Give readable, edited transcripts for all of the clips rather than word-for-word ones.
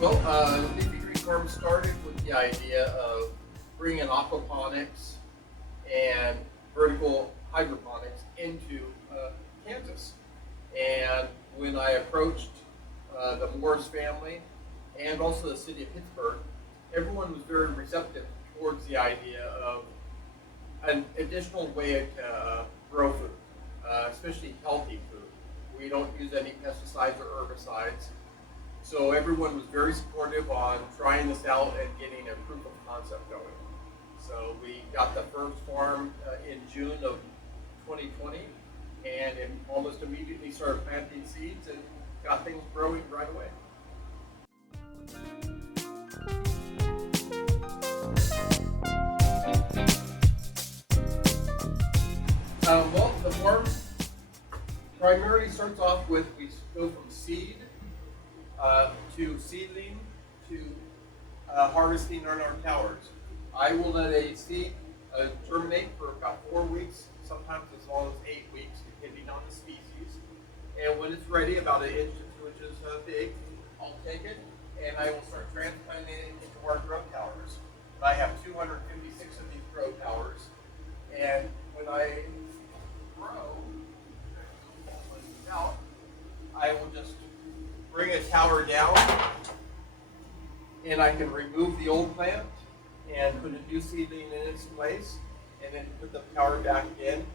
Leafy Green Farm started with the idea of bringing aquaponics and vertical hydroponics into Kansas. And when I approached the Morris family and also the city of Pittsburgh, everyone was very receptive towards the idea of an additional way to grow food, especially healthy food. We don't use any pesticides or herbicides. So everyone was very supportive on trying this out and getting a proof of concept going. So we got the first farm in June of 2020 and almost immediately started planting seeds and got things growing right away. The farm primarily starts off with we go from seed to seedling to harvesting on our towers. I will let a seed germinate for about 4 weeks, sometimes as long as 8 weeks, depending on the species. And when it's ready, about 1 inch to 2 inches big, I'll take it and I will start transplanting it into our grow towers. And I have 256 of these grow towers. And when I grow, out, I will just bring a tower down and I can remove the old plant and put a new seedling in its place and then put the tower back in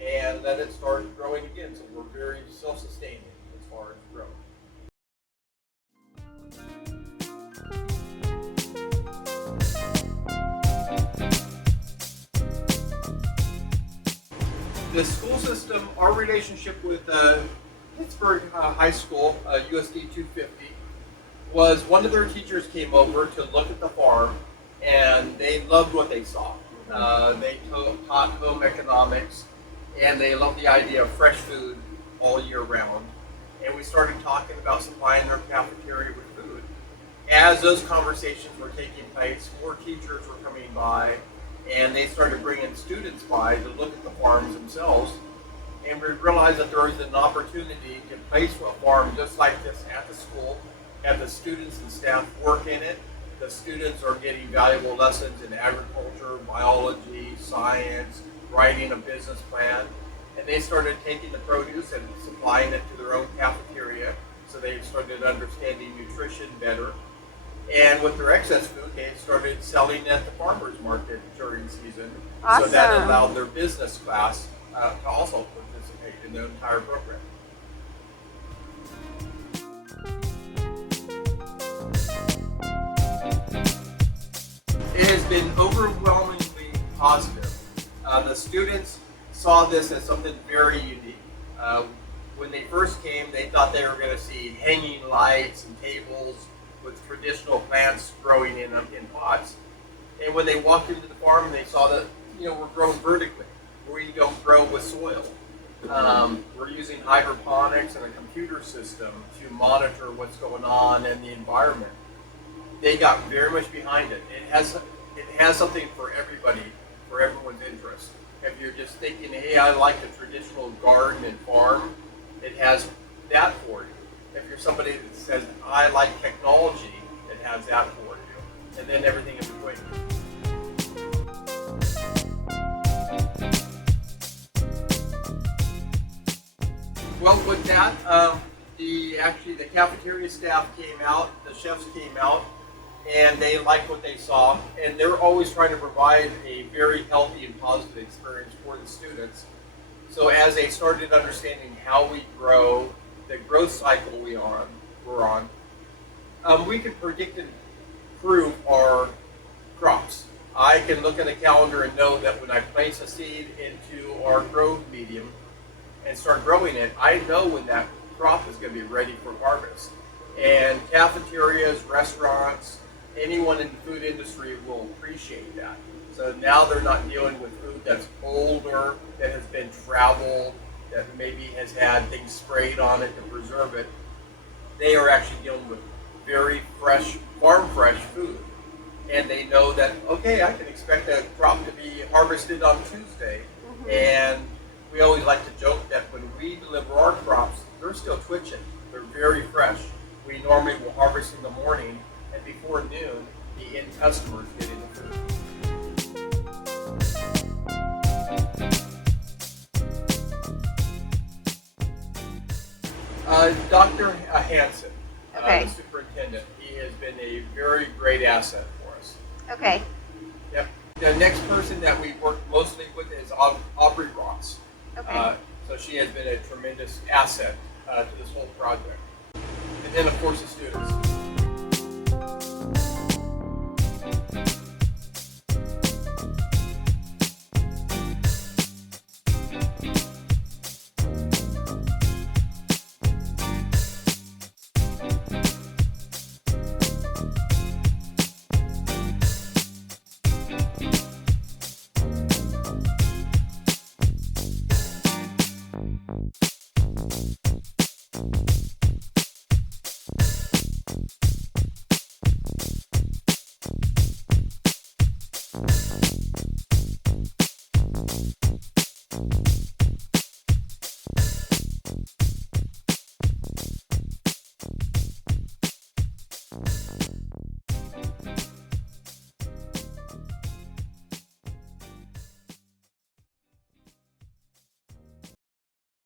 and let it start growing again. So we're very self-sustaining as far as growth. The school system, our relationship with Pittsburgh High School, USD 250, was one of their teachers came over to look at the farm and they loved what they saw. They taught home economics and they loved the idea of fresh food all year round. And we started talking about supplying their cafeteria with food. As those conversations were taking place, more teachers were coming by and they started bringing students by to look at the farms themselves. And we realized that there was an opportunity to place a farm just like this at the school, have the students and staff work in it. The students are getting valuable lessons in agriculture, biology, science, writing a business plan. And they started taking the produce and supplying it to their own cafeteria. So they started understanding nutrition better. And with their excess food, they started selling at the farmers market during season. Awesome. So that allowed their business class to also participate in the entire program. It has been overwhelmingly positive. The students saw this as something very unique. When they first came, they thought they were going to see hanging lights and tables with traditional plants growing in pots. And when they walked into the farm, they saw that we're growing vertically. We don't grow with soil. We're using hydroponics and a computer system to monitor what's going on in the environment. They got very much behind it. It has something for everybody, for everyone's interest. If you're just thinking, hey, I like the traditional garden and farm, it has that for you. If you're somebody that says, I like technology, it has that for you. And then everything in between. Well, with that, the cafeteria staff came out, the chefs came out, and they liked what they saw. And they're always trying to provide a very healthy and positive experience for the students. So as they started understanding how we grow, the growth cycle we're on, we can predict and prove our crops. I can look at a calendar and know that when I place a seed into our grow medium and start growing it, I know when that crop is going to be ready for harvest. And cafeterias, restaurants, anyone in the food industry will appreciate that. So now they're not dealing with food that's older, that has been traveled, that maybe has had things sprayed on it to preserve it. They are actually dealing with very fresh, farm fresh food. And they know that, okay, I can expect a crop to be harvested on Tuesday. Mm-hmm. And we always like to joke that when we deliver our crops, they're still twitching. They're very fresh. We normally will harvest in the morning before noon, the end customers getting the food. Dr. Hansen, Okay. the superintendent, he has been a very great asset for us. Okay. Yep. The next person that we work mostly with is Aubrey Ross. Okay. So she has been a tremendous asset to this whole project. And then, of course, the students.